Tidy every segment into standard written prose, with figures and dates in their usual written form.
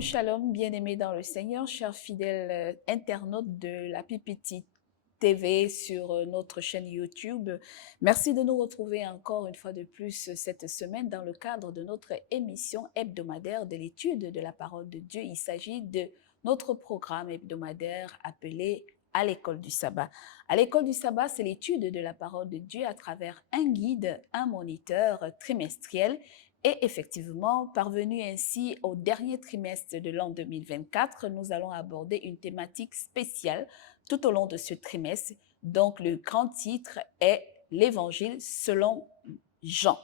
Shalom, shalom, bien-aimés dans le Seigneur, chers fidèles internautes de la PPT TV sur notre chaîne YouTube. Merci de nous retrouver encore une fois de plus cette semaine dans le cadre de notre émission hebdomadaire de l'étude de la parole de Dieu. Il s'agit de notre programme hebdomadaire appelé à l'école du sabbat. À l'école du sabbat, c'est l'étude de la parole de Dieu à travers un guide, un moniteur trimestriel. Et effectivement, parvenu ainsi au dernier trimestre de l'an 2024, nous allons aborder une thématique spéciale tout au long de ce trimestre. Donc, le grand titre est l'Évangile selon Jean.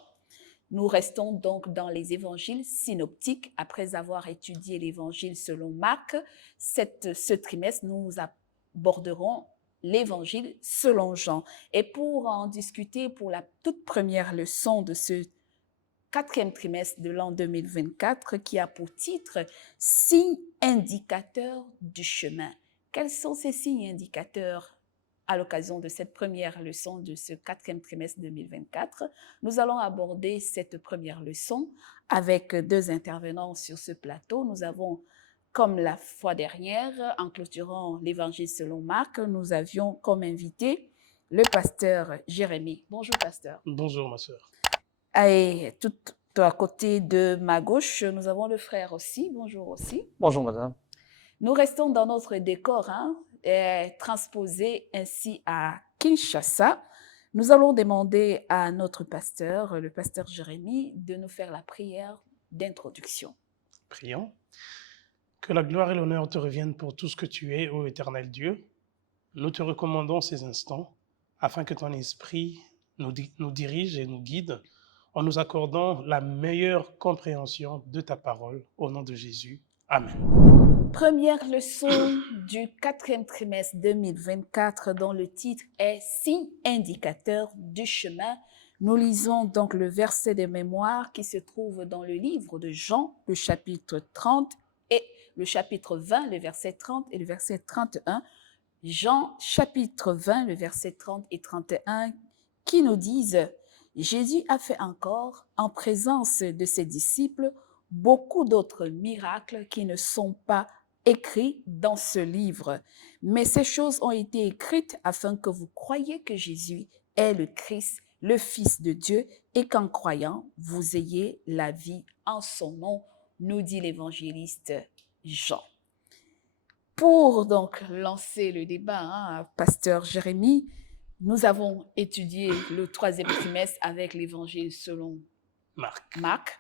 Nous restons donc dans les évangiles synoptiques. Après avoir étudié l'évangile selon Marc, ce trimestre, nous aborderons l'évangile selon Jean. Et pour en discuter pour la toute première leçon de ce quatrième trimestre de l'an 2024 qui a pour titre « Signes indicateurs du chemin ». Quels sont ces signes indicateurs à l'occasion de cette première leçon de ce quatrième trimestre 2024? Nous allons aborder cette première leçon avec deux intervenants sur ce plateau. Nous avons, comme la fois dernière, en clôturant l'évangile selon Marc, nous avions comme invité le pasteur Jérémie. Bonjour pasteur. Bonjour ma sœur. Et tout à côté de ma gauche, nous avons le frère aussi. Bonjour aussi. Bonjour madame. Nous restons dans notre décor, transposé ainsi à Kinshasa. Nous allons demander à notre pasteur, le pasteur Jérémie, de nous faire la prière d'introduction. Prions. Que la gloire et l'honneur te reviennent pour tout ce que tu es, ô éternel Dieu. Nous te recommandons ces instants afin que ton esprit nous dirige et nous guide en nous accordant la meilleure compréhension de ta parole. Au nom de Jésus. Amen. Première leçon du quatrième trimestre 2024 dont le titre est « Signes indicateurs du chemin ». Nous lisons donc le verset de mémoire qui se trouve dans le livre de Jean, le chapitre 30 et le chapitre 20, le verset 30 et le verset 31. Jean, chapitre 20, le verset 30 et 31, qui nous disent « Jésus a fait encore, en présence de ses disciples, beaucoup d'autres miracles qui ne sont pas écrits dans ce livre. Mais ces choses ont été écrites afin que vous croyiez que Jésus est le Christ, le Fils de Dieu, et qu'en croyant, vous ayez la vie en son nom, nous dit l'évangéliste Jean. » Pour donc lancer le débat, pasteur Jérémie, nous avons étudié le troisième trimestre avec l'évangile selon Marc.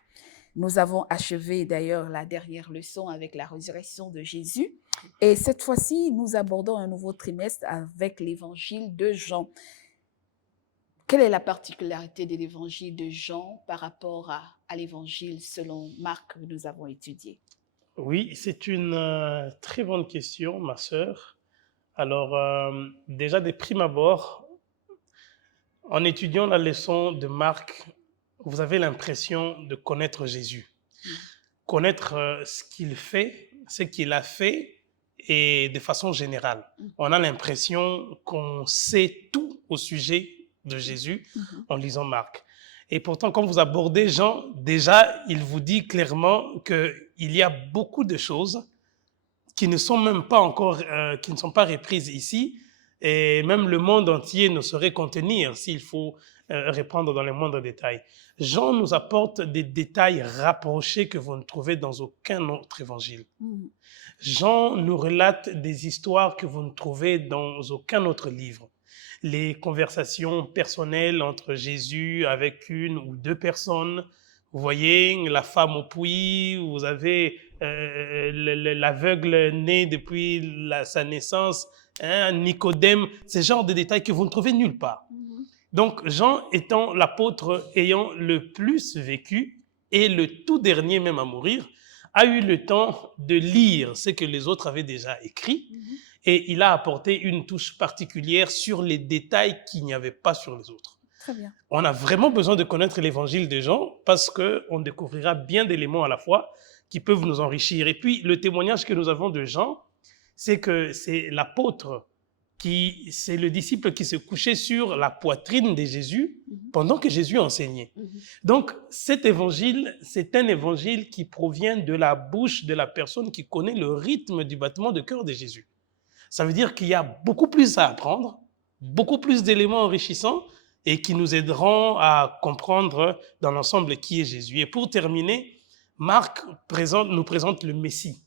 Nous avons achevé d'ailleurs la dernière leçon avec la résurrection de Jésus. Et cette fois-ci, nous abordons un nouveau trimestre avec l'évangile de Jean. Quelle est la particularité de l'évangile de Jean par rapport à l'évangile selon Marc que nous avons étudié? Oui, c'est une très bonne question, ma sœur. Alors, déjà de prime abord, en étudiant la leçon de Marc, vous avez l'impression de connaître Jésus, connaître ce qu'il fait, ce qu'il a fait, et de façon générale. On a l'impression qu'on sait tout au sujet de Jésus en lisant Marc. Et pourtant, quand vous abordez Jean, déjà, il vous dit clairement qu'il y a beaucoup de choses qui ne sont même pas encore, qui ne sont pas reprises ici, et même le monde entier ne saurait contenir s'il faut reprendre dans les moindres détails. Jean nous apporte des détails rapprochés que vous ne trouvez dans aucun autre évangile. Jean nous relate des histoires que vous ne trouvez dans aucun autre livre. Les conversations personnelles entre Jésus avec une ou deux personnes. Vous voyez, la femme au puits, vous avez l'aveugle né depuis sa naissance, Nicodème, ce genre de détails que vous ne trouvez nulle part. Donc, Jean étant l'apôtre ayant le plus vécu et le tout dernier même à mourir, a eu le temps de lire ce que les autres avaient déjà écrit et il a apporté une touche particulière sur les détails qu'il n'y avait pas sur les autres. Très bien. On a vraiment besoin de connaître l'évangile de Jean parce qu'on découvrira bien d'éléments à la fois qui peuvent nous enrichir. Et puis, le témoignage que nous avons de Jean, c'est que c'est l'apôtre, c'est le disciple qui se couchait sur la poitrine de Jésus pendant que Jésus enseignait. Donc, cet évangile, c'est un évangile qui provient de la bouche de la personne qui connaît le rythme du battement de cœur de Jésus. Ça veut dire qu'il y a beaucoup plus à apprendre, beaucoup plus d'éléments enrichissants et qui nous aideront à comprendre dans l'ensemble qui est Jésus. Et pour terminer, Marc nous présente le Messie.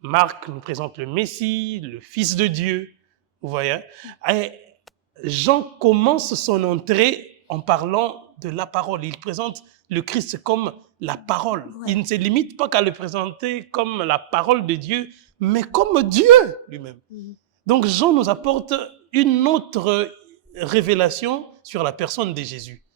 Marc nous présente le Messie, le Fils de Dieu. Vous voyez? Et Jean commence son entrée en parlant de la parole. Il présente le Christ comme la parole. Il ne se limite pas qu'à le présenter comme la parole de Dieu, mais comme Dieu lui-même. Donc Jean nous apporte une autre révélation sur la personne de Jésus,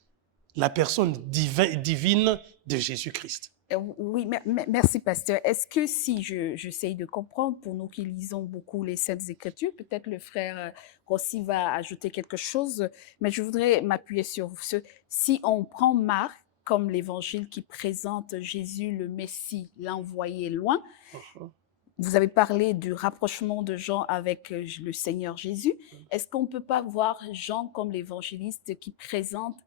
la personne divine de Jésus-Christ. Oui, merci, pasteur. Est-ce que si j'essaye de comprendre, pour nous qui lisons beaucoup les Saintes Écritures, peut-être le frère Rossi va ajouter quelque chose, mais je voudrais m'appuyer sur ce. Si on prend Marc comme l'évangile qui présente Jésus, le Messie, l'envoyé loin, vous avez parlé du rapprochement de Jean avec le Seigneur Jésus. Est-ce qu'on ne peut pas voir Jean comme l'évangéliste qui présente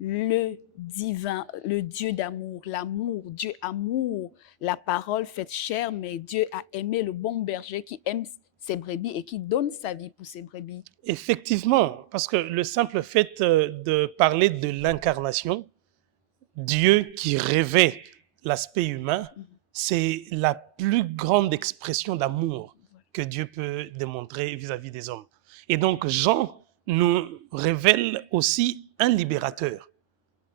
le divin, le Dieu d'amour, l'amour, Dieu amour, la parole faite chair, mais Dieu a aimé le bon berger qui aime ses brebis et qui donne sa vie pour ses brebis. Effectivement, parce que le simple fait de parler de l'incarnation, Dieu qui revêt l'aspect humain, c'est la plus grande expression d'amour que Dieu peut démontrer vis-à-vis des hommes. Et donc Jean nous révèle aussi un libérateur,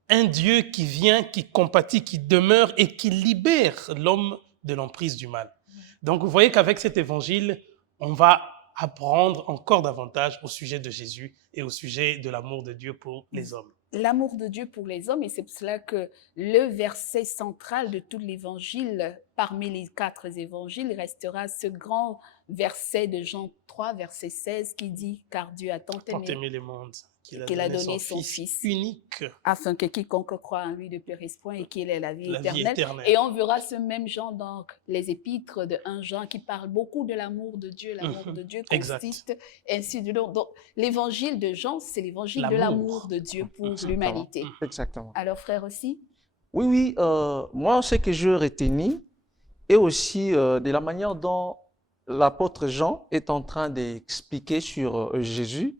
un Dieu qui vient, qui compatit, qui demeure et qui libère l'homme de l'emprise du mal. Donc vous voyez qu'avec cet évangile, on va apprendre encore davantage au sujet de Jésus et au sujet de l'amour de Dieu pour les hommes. L'amour de Dieu pour les hommes, et c'est pour cela que le verset central de tout l'évangile, parmi les 4 évangiles, restera ce grand verset de Jean 3, verset 16, qui dit « Car Dieu a tant aimé le monde qu'il a donné son Fils unique, afin que quiconque croit en lui ne périsse point et qu'il ait la vie éternelle. » Et on verra ce même Jean dans les épîtres de 1 Jean qui parle beaucoup de l'amour de Dieu, l'amour de Dieu consiste, ainsi de suite. Donc l'évangile de Jean, c'est l'évangile de l'amour de Dieu pour l'humanité. Exactement. Alors frère aussi? Oui, moi ce que je retenais et aussi de la manière dont l'apôtre Jean est en train d'expliquer sur Jésus.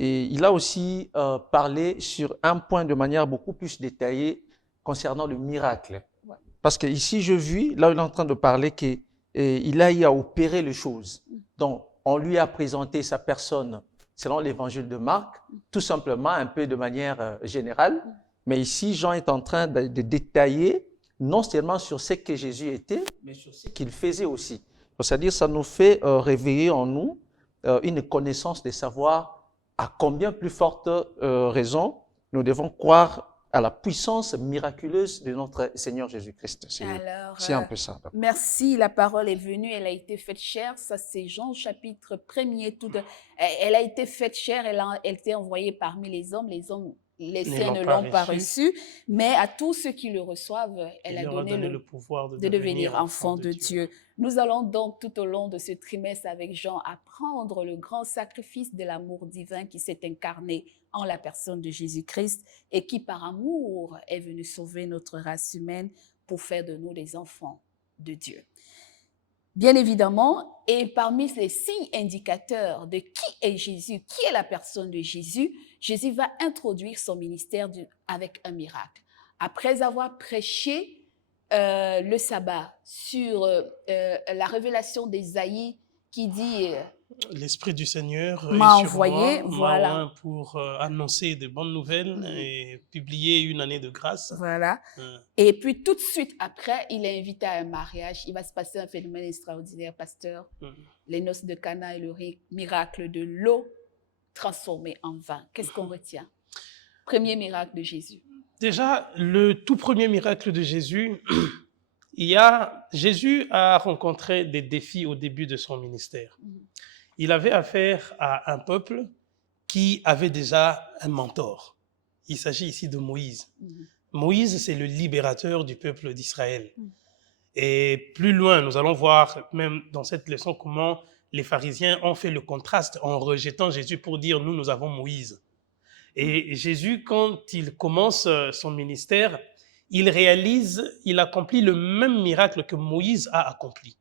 Et il a aussi parlé sur un point de manière beaucoup plus détaillée concernant le miracle. Ouais. Parce qu'ici, je vis, là, il est en train de parler qu'il a eu à opérer les choses. Donc, on lui a présenté sa personne selon l'évangile de Marc, tout simplement, un peu de manière générale. Mais ici, Jean est en train de détailler non seulement sur ce que Jésus était, mais sur ce qu'il faisait aussi. C'est-à-dire, ça nous fait réveiller en nous une connaissance des savoirs à combien plus forte raison nous devons croire à la puissance miraculeuse de notre Seigneur Jésus-Christ. C'est un peu ça. Merci, la parole est venue, elle a été faite chair. Ça, c'est Jean chapitre 1er. Elle a été faite chair, elle a été envoyée parmi les hommes. Les siens ne l'ont pas reçu, mais à tous ceux qui le reçoivent, elle a donné le pouvoir de devenir enfant de Dieu. Nous allons donc tout au long de ce trimestre avec Jean apprendre le grand sacrifice de l'amour divin qui s'est incarné en la personne de Jésus-Christ et qui par amour est venu sauver notre race humaine pour faire de nous des enfants de Dieu. Bien évidemment, et parmi les signes indicateurs de qui est Jésus, qui est la personne de Jésus, Jésus va introduire son ministère avec un miracle. Après avoir prêché le sabbat sur la révélation d'Ésaïe qui dit l'Esprit du Seigneur m'a est sur envoyé, moi, voilà, pour annoncer de bonnes nouvelles et publier une année de grâce. Voilà. Et puis tout de suite après, il est invité à un mariage. Il va se passer un phénomène extraordinaire, pasteur. Les noces de Cana et le miracle de l'eau transformée en vin. Qu'est-ce qu'on retient? Premier miracle de Jésus. Déjà, le tout premier miracle de Jésus, Jésus a rencontré des défis au début de son ministère. Il avait affaire à un peuple qui avait déjà un mentor. Il s'agit ici de Moïse. Moïse, c'est le libérateur du peuple d'Israël. Et plus loin, nous allons voir, même dans cette leçon, comment les pharisiens ont fait le contraste en rejetant Jésus pour dire « nous avons Moïse ». Et Jésus, quand il commence son ministère, il accomplit le même miracle que Moïse a accompli.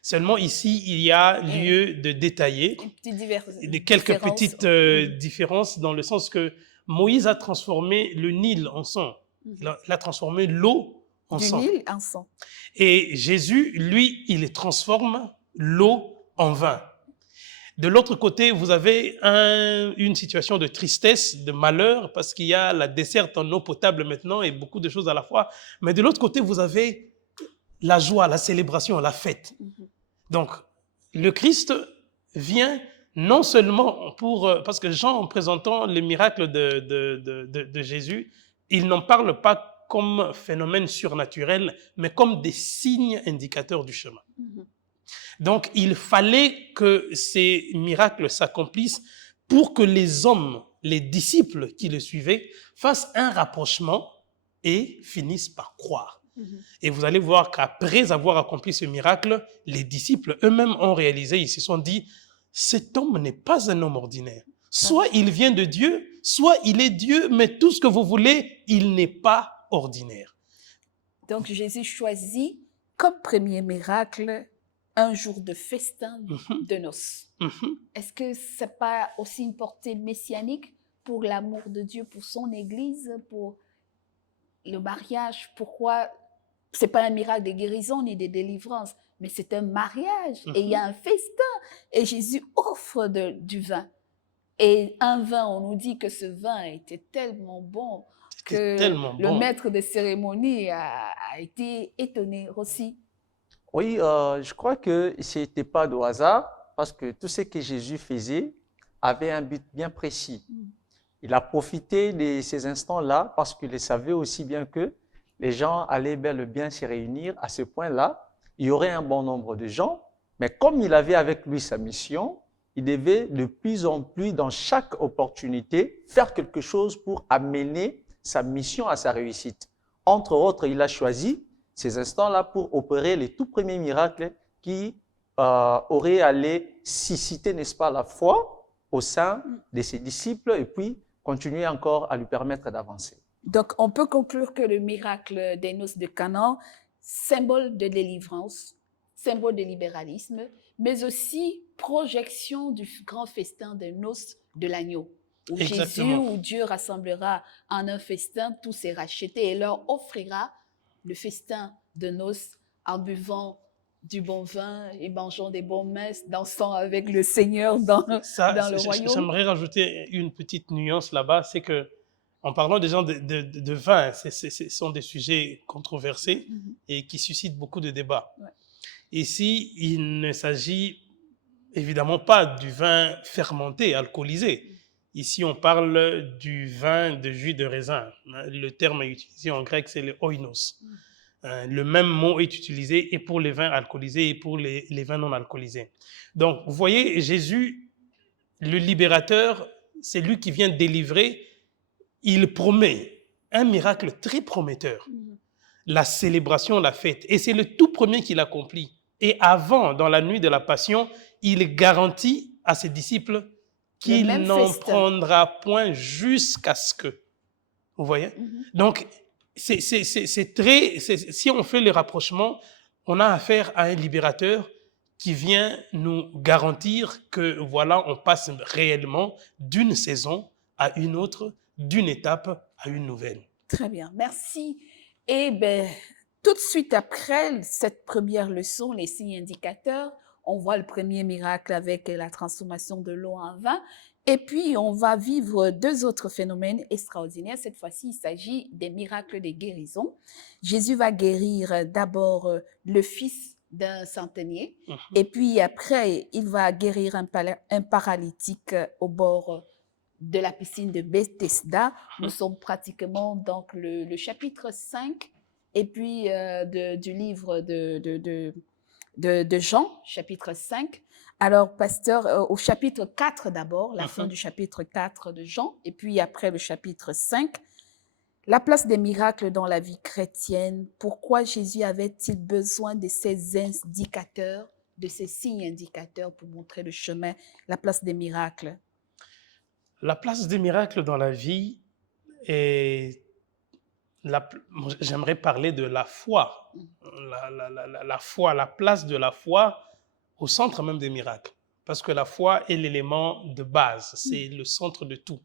Seulement ici, il y a lieu de détailler Une petite quelques différence. petites différences dans le sens que Moïse a transformé le Nil en sang. Il a transformé l'eau en Du sang. Nil en sang. Et Jésus, lui, il transforme l'eau en vin. De l'autre côté, vous avez une situation de tristesse, de malheur, parce qu'il y a la desserte en eau potable maintenant et beaucoup de choses à la fois. Mais de l'autre côté, vous avez la joie, la célébration, la fête. Donc, le Christ vient non seulement parce que Jean, en présentant les miracles de Jésus, il n'en parle pas comme phénomène surnaturel, mais comme des signes indicateurs du chemin. Donc, il fallait que ces miracles s'accomplissent pour que les hommes, les disciples qui le suivaient, fassent un rapprochement et finissent par croire. Et vous allez voir qu'après avoir accompli ce miracle, les disciples eux-mêmes ont réalisé, ils se sont dit, cet homme n'est pas un homme ordinaire. Soit il vient de Dieu, soit il est Dieu, mais tout ce que vous voulez, il n'est pas ordinaire. Donc Jésus choisit comme premier miracle un jour de festin de noces. Est-ce que ce n'est pas aussi une portée messianique pour l'amour de Dieu, pour son Église, pour le mariage? Pourquoi ce n'est pas un miracle de guérison ni de délivrance, mais c'est un mariage et il y a un festin et Jésus offre du vin. Et un vin, on nous dit que ce vin était tellement bon que le maître de cérémonie a été étonné aussi. Oui, je crois que ce n'était pas de hasard parce que tout ce que Jésus faisait avait un but bien précis. Il a profité de ces instants-là parce qu'il savait aussi bien que les gens allaient bel et bien se réunir à ce point-là. Il y aurait un bon nombre de gens, mais comme il avait avec lui sa mission, il devait de plus en plus, dans chaque opportunité, faire quelque chose pour amener sa mission à sa réussite. Entre autres, il a choisi ces instants-là pour opérer les tout premiers miracles qui auraient allé susciter, n'est-ce pas, la foi au sein de ses disciples et puis continuer encore à lui permettre d'avancer. Donc, on peut conclure que le miracle des noces de Canaan, symbole de délivrance, symbole de libéralisme, mais aussi projection du grand festin des noces de l'agneau, où Jésus, où Dieu rassemblera en un festin tous ses rachetés et leur offrira le festin de noces en buvant du bon vin et mangeant des bons mets, dansant avec le Seigneur dans le royaume. J'aimerais rajouter une petite nuance là-bas, c'est que en parlant des gens de vin, ce sont des sujets controversés et qui suscitent beaucoup de débats. Ici, il ne s'agit évidemment pas du vin fermenté, alcoolisé. Ici, on parle du vin de jus de raisin. Le terme utilisé en grec, c'est le oinos. Le même mot est utilisé et pour les vins alcoolisés et pour les vins non alcoolisés. Donc, vous voyez, Jésus, le libérateur, c'est lui qui vient délivrer. Il promet un miracle très prometteur, la célébration, la fête. Et c'est le tout premier qu'il accomplit. Et avant, dans la nuit de la Passion, il garantit à ses disciples qu'il n'en prendra point jusqu'à ce que. Vous voyez? Donc, si on fait le rapprochement, on a affaire à un libérateur qui vient nous garantir que voilà, on passe réellement d'une saison à une autre, d'une étape à une nouvelle. Très bien, merci. Et bien, tout de suite après cette première leçon, les signes indicateurs, on voit le premier miracle avec la transformation de l'eau en vin. Et puis, on va vivre deux autres phénomènes extraordinaires. Cette fois-ci, il s'agit des miracles de guérison. Jésus va guérir d'abord le fils d'un centenier. Et puis après, il va guérir un paralytique au bord de la piscine de Bethesda. Nous sommes pratiquement donc le chapitre 5 et puis du livre de Jean, chapitre 5. Alors, pasteur, au chapitre 4 d'abord, la fin du chapitre 4 de Jean, et puis après le chapitre 5, la place des miracles dans la vie chrétienne. Pourquoi Jésus avait-il besoin de ces indicateurs, de ces signes indicateurs pour montrer le chemin, la place des miracles? La place des miracles dans la vie est... J'aimerais parler de la foi. La foi, la place de la foi au centre même des miracles. Parce que la foi est l'élément de base, c'est le centre de tout.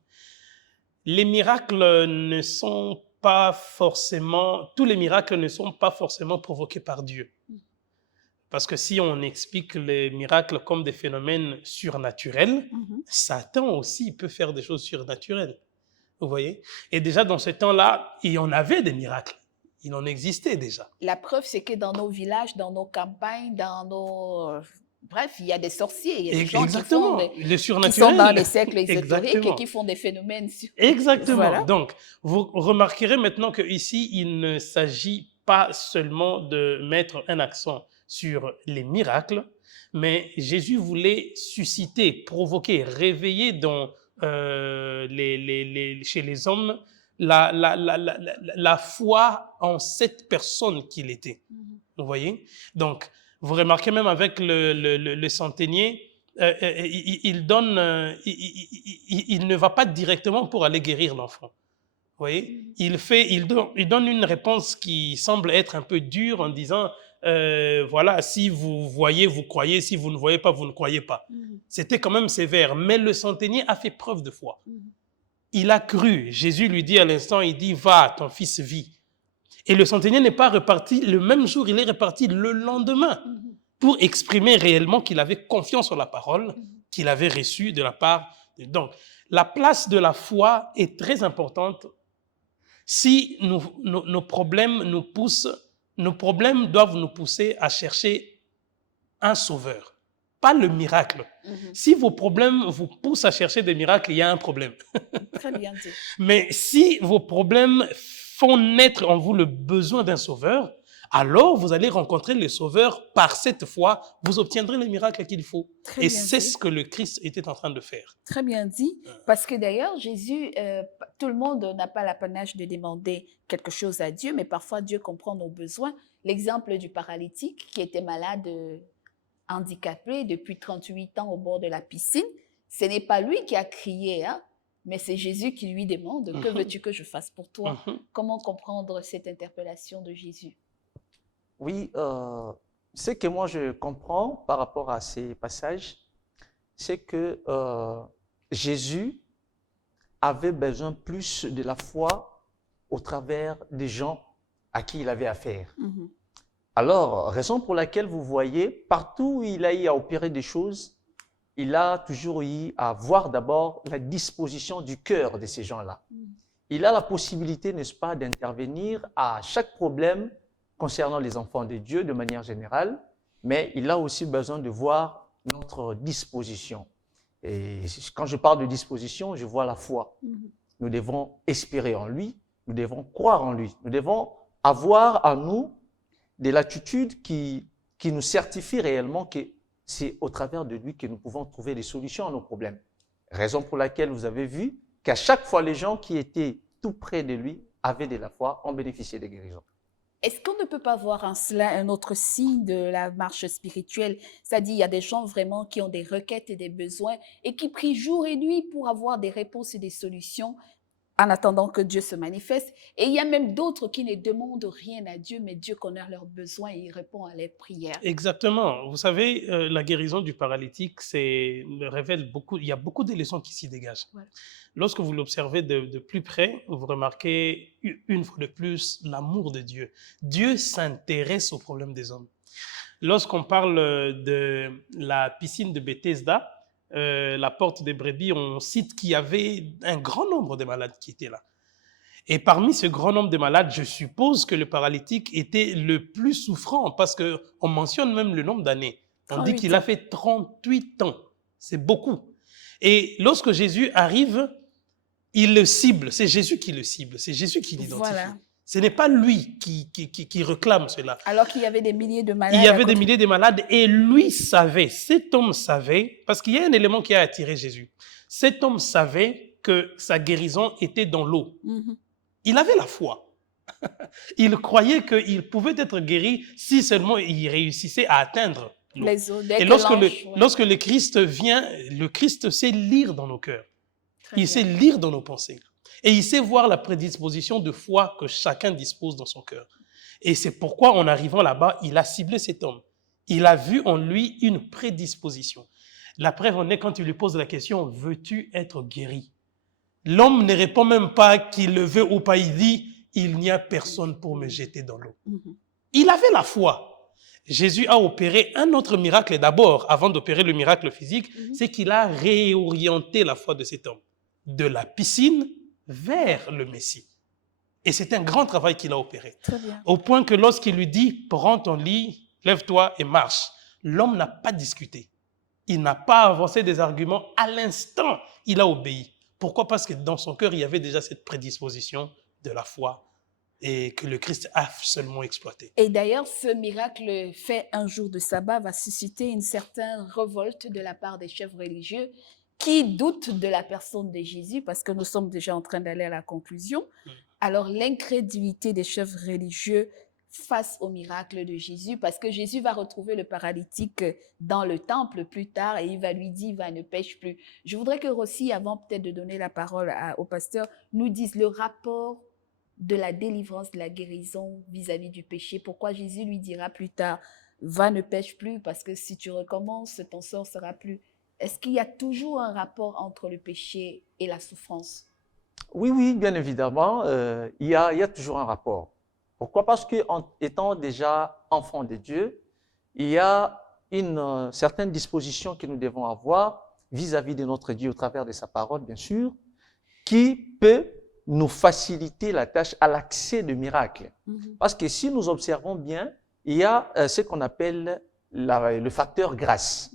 Les miracles ne sont pas forcément... Tous les miracles ne sont pas forcément provoqués par Dieu. Parce que si on explique les miracles comme des phénomènes surnaturels, Satan aussi peut faire des choses surnaturelles. Vous voyez? Et déjà dans ce temps-là, il y en avait des miracles. Il en existait déjà. La preuve, c'est que dans nos villages, dans nos campagnes, dans nos... Bref, il y a des sorciers, il y a des gens Exactement. qui Le sont surnaturel. dans les cercles ésotériques Exactement. et qui font des phénomènes. Exactement. Voilà. Donc, vous remarquerez maintenant qu'ici, il ne s'agit pas seulement de mettre un accent sur les miracles, mais Jésus voulait susciter, provoquer, réveiller dans, chez les hommes la foi en cette personne qu'il était. Vous voyez? Donc, vous remarquez même avec le centenier, il ne va pas directement pour aller guérir l'enfant. Vous voyez? Il donne une réponse qui semble être un peu dure en disant voilà, si vous voyez, vous croyez, si vous ne voyez pas, vous ne croyez pas. C'était quand même sévère, mais le centenier a fait preuve de foi. Il a cru. Jésus lui dit à l'instant, il dit, va, ton fils vit. Et le centenier n'est pas reparti le même jour, il est reparti le lendemain pour exprimer réellement qu'il avait confiance en la parole qu'il avait reçue de la part de... Donc, la place de la foi est très importante. Si nos problèmes nous poussent, nos problèmes doivent nous pousser à chercher un sauveur, pas le miracle. Si vos problèmes vous poussent à chercher des miracles, il y a un problème. Très bien dit. Mais si vos problèmes font naître en vous le besoin d'un sauveur, alors vous allez rencontrer le sauveur par cette foi, vous obtiendrez le miracle qu'il faut. Et c'est ce que le Christ était en train de faire. Très bien dit, parce que d'ailleurs, Jésus, tout le monde n'a pas l'apanage de demander quelque chose à Dieu, mais parfois Dieu comprend nos besoins. L'exemple du paralytique qui était malade, handicapé depuis 38 ans au bord de la piscine, ce n'est pas lui qui a crié, hein, mais c'est Jésus qui lui demande « Que veux-tu que je fasse pour toi ?» Comment comprendre cette interpellation de Jésus? Oui, ce que moi je comprends par rapport à ces passages, c'est que Jésus avait besoin plus de la foi au travers des gens à qui il avait affaire. Alors, raison pour laquelle vous voyez, partout où il a eu à opérer des choses, il a toujours eu à voir d'abord la disposition du cœur de ces gens-là. Il a la possibilité, n'est-ce pas, d'intervenir à chaque problème concernant les enfants de Dieu de manière générale, mais il a aussi besoin de voir notre disposition. Et quand je parle de disposition, je vois la foi. Nous devons espérer en lui, nous devons croire en lui, nous devons avoir en nous de l'attitude qui nous certifie réellement que c'est au travers de lui que nous pouvons trouver des solutions à nos problèmes. Raison pour laquelle vous avez vu qu'à chaque fois, les gens qui étaient tout près de lui avaient de la foi, ont bénéficié des guérisons. Est-ce qu'on ne peut pas voir en cela un autre signe de la marche spirituelle? C'est-à-dire, il y a des gens vraiment qui ont des requêtes et des besoins et qui prient jour et nuit pour avoir des réponses et des solutions en attendant que Dieu se manifeste. Et il y a même d'autres qui ne demandent rien à Dieu, mais Dieu connaît leurs besoins et il répond à leurs prières. Exactement. Vous savez, la guérison du paralytique révèle beaucoup, il y a beaucoup de leçons qui s'y dégagent. Ouais. Lorsque vous l'observez de plus près, vous remarquez une fois de plus l'amour de Dieu. Dieu s'intéresse aux problèmes des hommes. Lorsqu'on parle de la piscine de Bethesda, la porte des brebis, on cite qu'il y avait un grand nombre de malades qui étaient là. Et parmi ce grand nombre de malades, je suppose que le paralytique était le plus souffrant parce qu'on mentionne même le nombre d'années. On dit qu'il a fait 38 ans. C'est beaucoup. Et lorsque Jésus arrive, il le cible. C'est Jésus qui le cible. C'est Jésus qui l'identifie. Voilà. Ce n'est pas lui qui réclame cela. Alors qu'il y avait des milliers de malades. Il y avait des milliers de malades et lui savait, cet homme savait, parce qu'il y a un élément qui a attiré Jésus. Cet homme savait que sa guérison était dans l'eau. Il avait la foi. Il croyait qu'il pouvait être guéri si seulement il réussissait à atteindre l'eau. Et lorsque le Christ vient, le Christ sait lire dans nos cœurs. Très Il sait bien. lire dans nos pensées. Et il sait voir la prédisposition de foi que chacun dispose dans son cœur. Et c'est pourquoi, en arrivant là-bas, il a ciblé cet homme. Il a vu en lui une prédisposition. La preuve en est quand il lui pose la question, veux-tu être guéri? L'homme ne répond même pas qu'il le veut ou pas. Il dit, il n'y a personne pour me jeter dans l'eau. Mhm. Il avait la foi. Jésus a opéré un autre miracle d'abord, avant d'opérer le miracle physique, c'est qu'il a réorienté la foi de cet homme de la piscine vers le Messie. Et c'est un grand travail qu'il a opéré. Très bien. Au point que lorsqu'il lui dit, prends ton lit, lève-toi et marche, l'homme n'a pas discuté. Il n'a pas avancé des arguments. À l'instant, il a obéi. Pourquoi? Parce que dans son cœur, il y avait déjà cette prédisposition de la foi et que le Christ a seulement exploité. Et d'ailleurs, ce miracle fait un jour de sabbat va susciter une certaine révolte de la part des chefs religieux qui doutent de la personne de Jésus, parce que nous sommes déjà en train d'aller à la conclusion. Alors, l'incrédulité des chefs religieux face au miracle de Jésus, parce que Jésus va retrouver le paralytique dans le temple plus tard et il va lui dire, va, ne pêche plus. Je voudrais que Rossi, avant peut-être de donner la parole au pasteur, nous dise le rapport de la délivrance, de la guérison vis-à-vis du péché. Pourquoi Jésus lui dira plus tard, va, ne pêche plus, parce que si tu recommences, ton sort sera plus. Est-ce qu'il y a toujours un rapport entre le péché et la souffrance? Oui, oui, bien évidemment, il y a toujours un rapport. Pourquoi? Parce qu'en étant déjà enfant de Dieu, il y a une certaine disposition que nous devons avoir vis-à-vis de notre Dieu au travers de sa parole, bien sûr, qui peut nous faciliter la tâche à l'accès de miracles. Parce que si nous observons bien, il y a ce qu'on appelle le facteur grâce.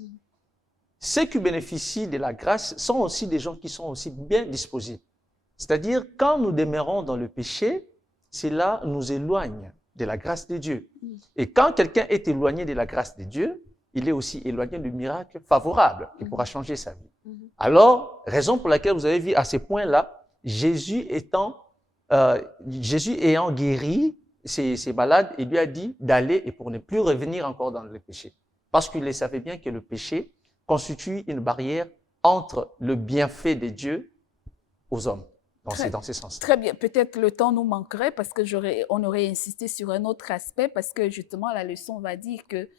Ceux qui bénéficient de la grâce sont aussi des gens qui sont aussi bien disposés. C'est-à-dire, quand nous demeurons dans le péché, cela nous éloigne de la grâce de Dieu. Et quand quelqu'un est éloigné de la grâce de Dieu, il est aussi éloigné du miracle favorable qui pourra changer sa vie. Alors, raison pour laquelle vous avez vu à ce point-là, Jésus ayant guéri ces malades, il lui a dit d'aller et pour ne plus revenir encore dans le péché. Parce qu'il savait bien que le péché constitue une barrière entre le bienfait de Dieu aux hommes. Dans ce sens. Très bien. Peut-être le temps nous manquerait parce que on aurait insisté sur un autre aspect parce que justement la leçon va dire que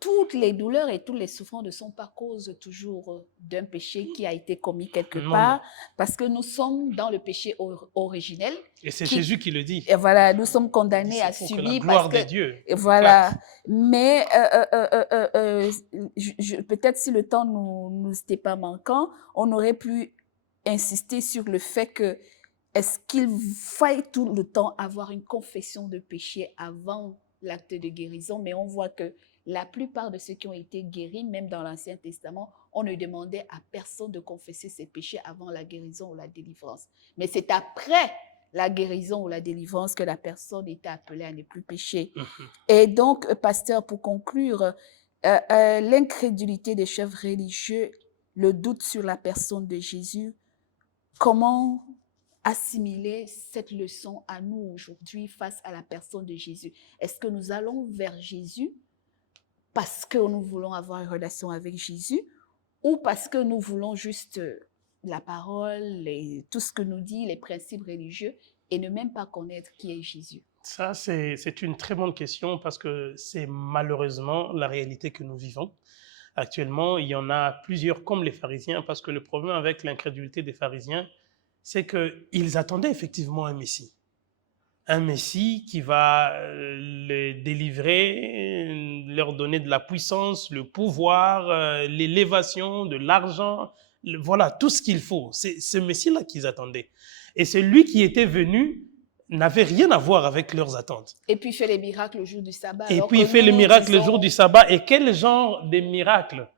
toutes les douleurs et toutes les souffrances ne sont pas cause toujours d'un péché qui a été commis quelque part, parce que nous sommes dans le péché originel. Et c'est Jésus qui le dit. Et voilà, nous sommes condamnés à subir. La gloire de Dieu. Et voilà. Mais peut-être si le temps nous était pas manquant, on aurait pu insister sur le fait que est-ce qu'il faille tout le temps avoir une confession de péché avant l'acte de guérison, mais on voit que la plupart de ceux qui ont été guéris, même dans l'Ancien Testament, on ne demandait à personne de confesser ses péchés avant la guérison ou la délivrance. Mais c'est après la guérison ou la délivrance que la personne était appelée à ne plus pécher. Et donc, pasteur, pour conclure, l'incrédulité des chefs religieux, le doute sur la personne de Jésus, comment assimiler cette leçon à nous aujourd'hui face à la personne de Jésus? Est-ce que nous allons vers Jésus parce que nous voulons avoir une relation avec Jésus ou parce que nous voulons juste la parole et tout ce que nous dit les principes religieux et ne même pas connaître qui est Jésus? Ça, c'est une très bonne question parce que c'est malheureusement la réalité que nous vivons. Actuellement, il y en a plusieurs comme les pharisiens parce que le problème avec l'incrédulité des pharisiens, c'est qu'ils attendaient effectivement un Messie. Un Messie qui va les délivrer, leur donner de la puissance, le pouvoir, l'élévation, de l'argent, voilà, tout ce qu'il faut. C'est ce Messie-là qu'ils attendaient. Et celui qui était venu n'avait rien à voir avec leurs attentes. Et puis il fait les miracles le jour du sabbat. Et puis il fait les miracles le jour du sabbat. Et quel genre de miracles?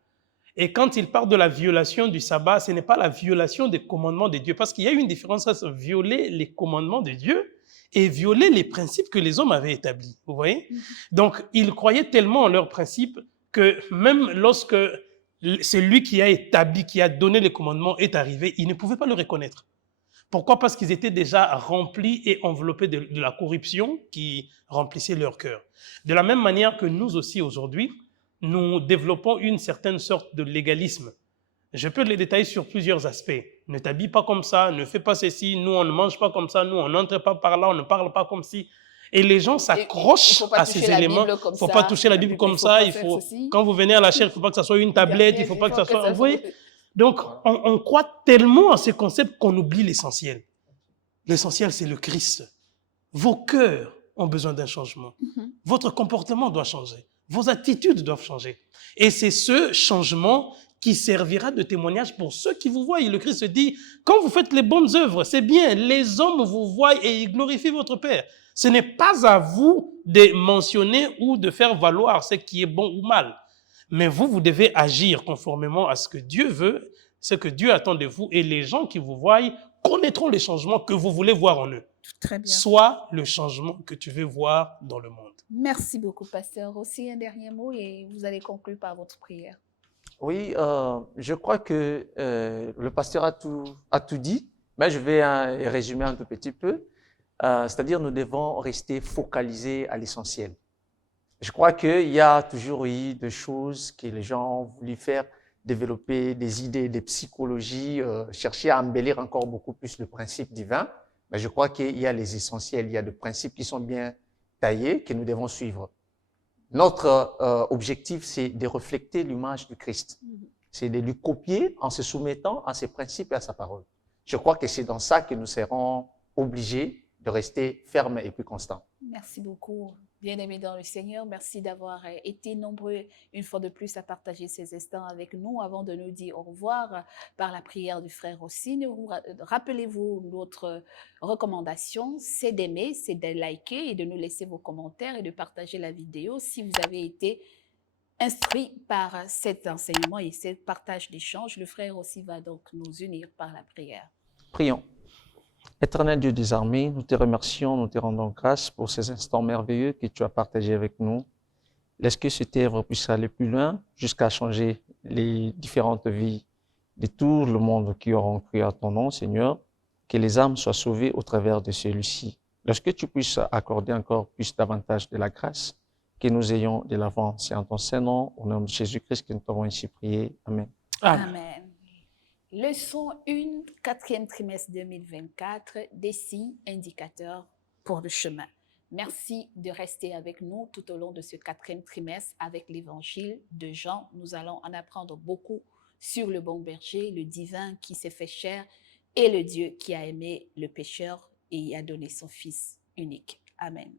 Et quand il parle de la violation du sabbat, ce n'est pas la violation des commandements de Dieu, parce qu'il y a une différence entre violer les commandements de Dieu et violer les principes que les hommes avaient établis. Vous voyez? Donc, ils croyaient tellement en leurs principes que même lorsque celui qui a établi, qui a donné les commandements est arrivé, ils ne pouvaient pas le reconnaître. Pourquoi? Parce qu'ils étaient déjà remplis et enveloppés de la corruption qui remplissait leur cœur. De la même manière que nous aussi aujourd'hui, nous développons une certaine sorte de légalisme. Je peux les détailler sur plusieurs aspects. ne t'habille pas comme ça, ne fais pas ceci, nous on ne mange pas comme ça, nous on n'entre pas par là, on ne parle pas comme ci. Et les gens Il ne s'accrochent faut pas à toucher ces la éléments. Bible Il comme ne faut pas ça. toucher la Bible comme ça. Il faut pas faire ceci. Quand vous venez à la chair, il ne faut pas que ça soit une tablette, il ne faut pas que ça soit... ça Vous voyez? Donc, on croit tellement à ces concepts qu'on oublie l'essentiel. L'essentiel, c'est le Christ. Vos cœurs ont besoin d'un changement. Votre comportement doit changer. Vos attitudes doivent changer. Et c'est ce changement qui servira de témoignage pour ceux qui vous voient. Et le Christ dit, quand vous faites les bonnes œuvres, c'est bien, les hommes vous voient et ils glorifient votre Père. Ce n'est pas à vous de mentionner ou de faire valoir ce qui est bon ou mal. Mais vous devez agir conformément à ce que Dieu veut, ce que Dieu attend de vous. Et les gens qui vous voient connaîtront les changements que vous voulez voir en eux. Très bien. Soit le changement que tu veux voir dans le monde. Merci beaucoup, pasteur. Aussi, un dernier mot et vous allez conclure par votre prière. Oui, je crois que le pasteur a tout dit, mais je vais résumer un tout petit peu. C'est-à-dire, nous devons rester focalisés à l'essentiel. Je crois qu'il y a toujours eu des choses que les gens ont voulu faire, développer des idées, des psychologies, chercher à embellir encore beaucoup plus le principe divin. Mais je crois qu'il y a les essentiels, il y a des principes qui sont bien taillés, que nous devons suivre. Notre objectif, c'est de refléter l'image du Christ. C'est de lui copier en se soumettant à ses principes et à sa parole. Je crois que c'est dans ça que nous serons obligés de rester fermes et plus constants. Merci beaucoup, bien-aimés dans le Seigneur. Merci d'avoir été nombreux une fois de plus à partager ces instants avec nous. Avant de nous dire au revoir par la prière du frère aussi, rappelez-vous notre recommandation, c'est d'aimer, c'est de liker et de nous laisser vos commentaires et de partager la vidéo si vous avez été instruit par cet enseignement et ce partage d'échange. Le frère aussi va donc nous unir par la prière. Prions. Éternel Dieu des armées, nous te remercions, nous te rendons grâce pour ces instants merveilleux que tu as partagés avec nous. Laisse que cette œuvre puisse aller plus loin jusqu'à changer les différentes vies de tout le monde qui auront cru à ton nom, Seigneur. Que les âmes soient sauvées au travers de celui-ci. Lorsque tu puisses accorder encore plus davantage de la grâce que nous ayons de l'avant. C'est en ton saint nom, au nom de Jésus-Christ, que nous t'avons ainsi prié. Amen. Amen. Leçon 1, 4e trimestre 2024, des signes indicateurs pour le chemin. Merci de rester avec nous tout au long de ce 4e trimestre avec l'évangile de Jean. Nous allons en apprendre beaucoup sur le bon berger, le divin qui s'est fait chair et le Dieu qui a aimé le pécheur et y a donné son Fils unique. Amen.